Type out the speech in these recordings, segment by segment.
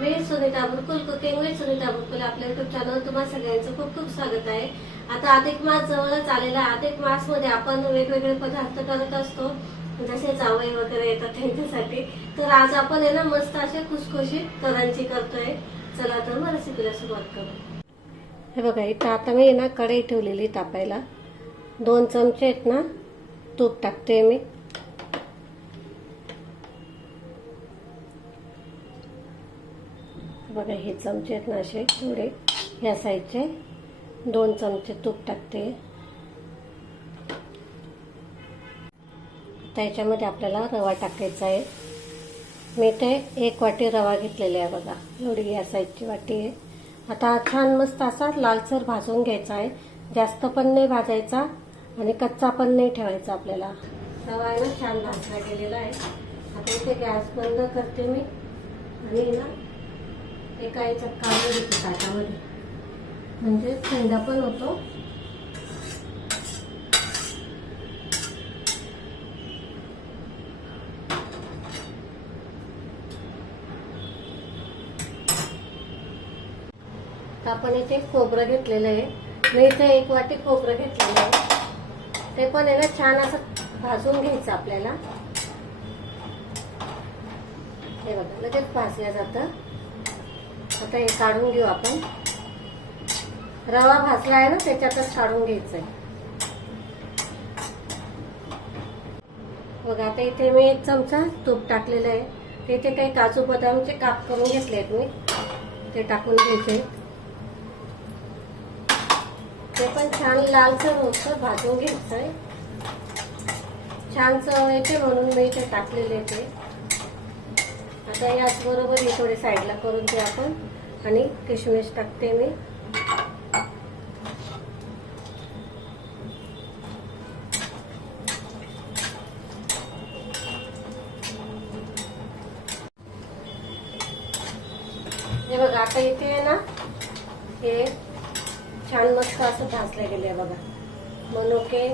Me Sunita Burkul cooking with Sunita Burkul आपल्या YouTube channel तुम्हा सगळ्यांचं खूप खूप स्वागत आहे। आता अधिक मास जवळच आलेला आहे। अधिक मास मध्ये आपण वेगवेगळे पदार्थ करत असतो, जसे जावई वगैरे येतात त्यांच्यासाठी। तर आज आपण आहे ना मस्त असे खुसखुशीत करंजी करतोय। चला तर मग रेसिपीला सुरुवात करू। हे बघा, इथं आता मी ना कढई ठेवलेली तापायला। 2 चमचे आहेत ना तूप टाकते मी। बघा, हे चमचे आहेत ना असे थोडे ह्या साईजचे 2 चमचे तूप टाकते। त्याच्यामध्ये आपल्याला रवा टाकायचा आहे। मी ते 1 वाटी रवा घेतलेला आहे। बघा, एवढी या साईजची वाटी आहे। आता छान मस्त असा लालसर भाजून घ्यायचा आहे। जास्त पण नाही भाजायचा आणि कच्चा पण नाही ठेवायचा आपल्याला। रवा आहे ना छान भाजला गेलेला आहे। आता इथे गॅस बंद करते मी आणि ना एका याच्यात काढून घेते ताटामध्ये, म्हणजे थंड पण होतो। आपण इथे खोबरं घेतलेलं आहे। मी इथे 1 वाटी खोबरं घेतलेलं आहे। ते पण आहे ना छान असं भाजून घ्यायचं आपल्याला। हे बघा, लगेच भाजलं जातं। आता हे काढून घेऊ आपण। रवा भाजला आहे ना त्याच्यातच काढून घ्यायचं आहे। बघा, आता इथे मी 1 चमचा तूप टाकलेलं आहे। इथे काही काजू बदामचे काप करून घेतले आहेत मी, ते टाकून घ्यायचे। ते पण छान लालसर होतं भाजून घ्यायचं आहे। छान चव येते म्हणून मी इथे टाकलेले ते। आता याच बरोबर हे थोडे साईडला करून ते आपण आणि किशमिश टाकते मी। हे बघा, आता इथे आहे ना हे छान मस्त असं भाजले गेले बघा। मनुके,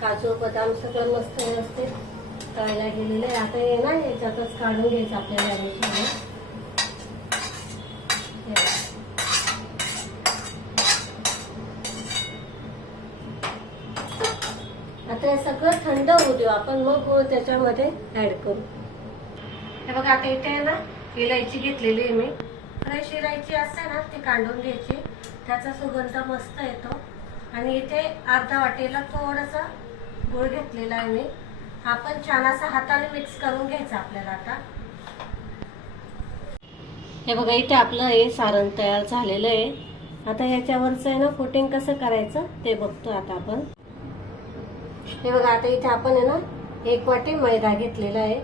काजू बदाम सगळं मस्त व्यवस्थित तळायला गेलेलं आहे। आता हे ना याच्यातच काढून घ्यायचं आपल्याला। आता हे सगळं थंड होऊ देऊ आपण, मग गूळ त्याच्यामध्ये ऍड करू। हे बघा, आता इथे आहे ना इलायची घेतलेली आहे मी। फ्रेश इलायची असते ना ती काढून घ्यायची, त्याचा सुगंध मस्त येतो। आणि इथे अर्धा वाटीला थोडासा गूळ घेतलेला आहे मी। आपण छान असा हाताने मिक्स करून घ्यायचा आपल्याला। आता हे बघा, इथे आपलं हे सारण तयार झालेलं आहे। आता याच्यावरचं आहे ना कोटिंग कसं करायचं ते बघतो आता आपण। हे बघा, आता इथे आपण आहे ना 1 वाटी मैदा घेतलेला आहे।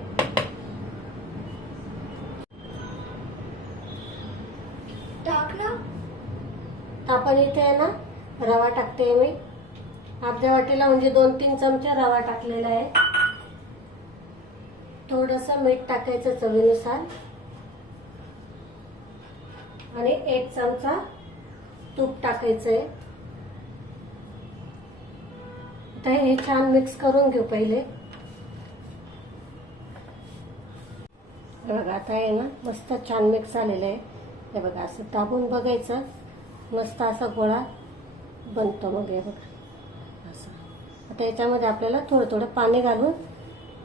आपण इथे आहे ना रवा टाकते मी। अर्ध्या वाटीला म्हणजे 2-3 चमचे रवा टाकलेला आहे। थोडंसं मीठ टाकायचं चवीनुसार आणि 1 चमचा तूप टाकायचंय। आता हे छान मिक्स करून घेऊ पहिले। बघा, आता आहे ना मस्त छान मिक्स झालेलं आहे। हे बघा, असं दाबून बघायचं, मस्त असा गोळा बनतो। मग हे बघा असं। आता याच्यामध्ये आपल्याला थोडं थोडं पाणी घालून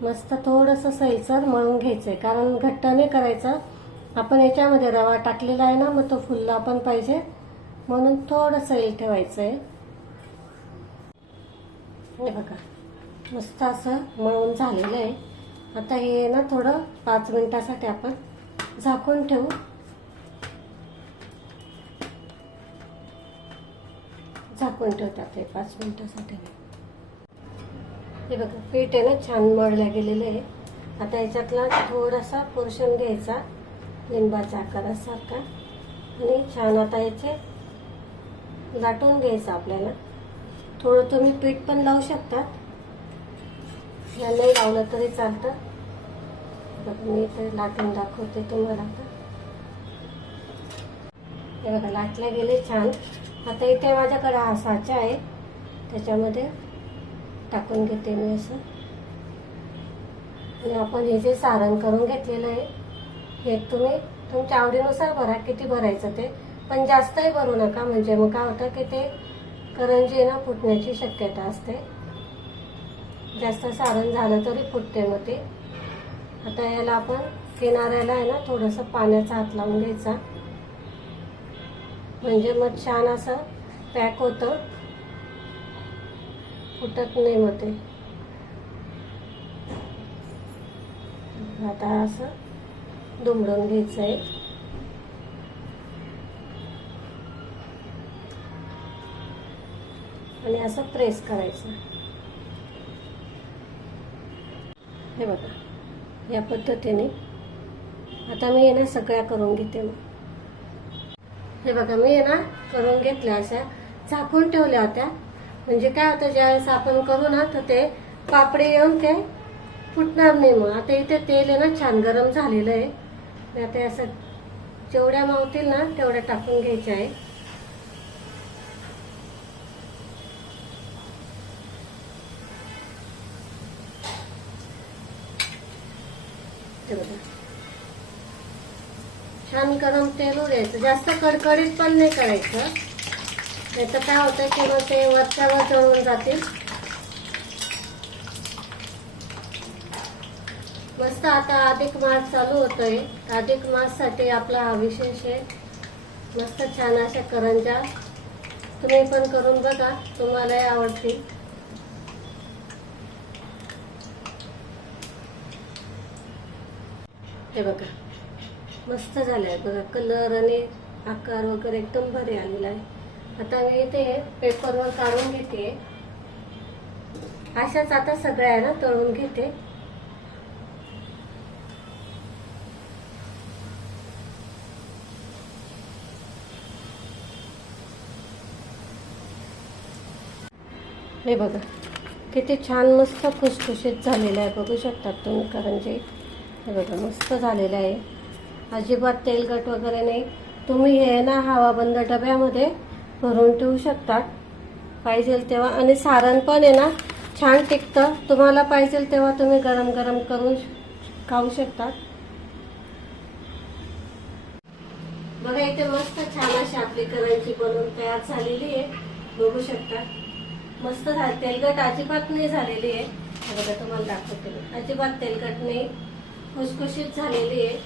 मस्त थोडंसं सैलसर मळून घ्यायचंय, कारण घट्ट नाही करायचं। आपण याच्यामध्ये रवा टाकलेला आहे ना, मग तो फुलला पण पाहिजे म्हणून थोडं सैल ठेवायचंय। हे बघा, मस्त असं मळून झालेलं आहे। आता हे ना थोडं 5 मिनिटासाठी आपण झाकून ठेवू। झाकून ठेवतात हे 5 मिनिटासाठी। हे बघा, पीठ आहे ना छान मळलं गेलेलं आहे। आता याच्यातला थोडासा पोर्शन घ्यायचा लिंबाच्या आकारासारखा आणि छान आता याचे लाटून घ्यायचं आपल्याला। थोडं तुम्ही पीठ पण लावू शकता, या नाही लावलं तरी चालतं। मी इथे लाटून दाखवते तुम्हाला। हे बघा, लाटले गेले छान। आता इथे माझ्याकडे हा साचा आहे, त्याच्यामध्ये टाकून घेते मी असं। आणि आपण हे जे सारण करून घेतलेलं आहे हे तुम्ही तुमच्या आवडीनुसार भरा, किती भरायचं ते, पण जास्तही भरू नका, म्हणजे मग काय होतं की ते करंजी ना फुटण्याची शक्यता असते. जास्त सारण झालं तरी फुटते मग ते. आता याला आपण किनाऱ्याला आहे ना थोडंसं पाण्याचा हात लावून घ्यायचा, म्हणजे मग छान असं पॅक होतं, फुटत नाही मग ते. आता असं दुमडून घ्यायचं आहे आणि असं प्रेस करायचं. हे बघा, या पद्धतीने आता मी ना सगळ्या करून घेते. मग हे बघा, मी ना करून घेतल्या, अशा झाकून ठेवल्या होत्या, म्हणजे काय होतं ज्यावेळेस आपण करू ना तर ते पापडी येऊन ते फुटणार नाही. मग आता इथे तेल आहे ना छान गरम झालेलं आहे. आता असं जेवढ्या मावतील ना तेवढ्या टाकून घ्यायच्या आहे. ते बघा, छान गरम तेल द्यायचं, जास्त कडकडीत पण नाही करायचं, नाही तर काय होतं की मग ते वरच्यावर जळून जातील. मस्त आता अधिक मास चालू होतोय, अधिक मास साठी आपला हा विशेष आहे. मस्त छान अशा करंज्या तुम्ही पण करून बघा, तुम्हालाही आवडतील. हे बघा, मस्त झालंय बघा, कलर आणि आकार वगैरे एकदम भारी आलेला आहे. आता मी इथे पेपरवर काढून घेते. अशाच आता सगळ्या ना तळून घेते. हे बघा, किती छान मस्त खुसखुशीत झालेलं आहे, बघू शकतात तुम्ही करंजी. हे बघा, मस्त झालेलं आहे, अजिबात तेलकट वगैरे नाही. तुम्ही हे ना हवाबंद डब्यामध्ये भरून ठेवू शकतात पाहिजे तेव्हा, आणि सारण पण आहे ना छान टिकतं. तुम्हाला पाहिजे तेव्हा तुम्ही गरम गरम करून खाऊ शकतात. बघा, इथे मस्त छान अशी आपली करंजी बनवून तयार झालेली आहे, बघू शकता. मस्त झाली, तेलकट अजिबात नाही झालेली आहे. बघा, तुम्हाला दाखवते, अजिबात तेलकट नाही, खुसखुशीत झालेली आहे.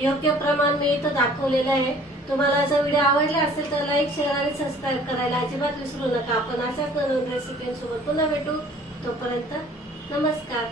योग्य प्रमाण मी इथं दाखवलेलं आहे. तुम्हाला जर व्हिडिओ आवडला असेल तर लाईक, शेअर आणि सबस्क्राईब करायला अजिबात विसरू नका. आपण अशाच नवीन रेसिपींसोबत पुन्हा भेटू. तोपर्यंत नमस्कार.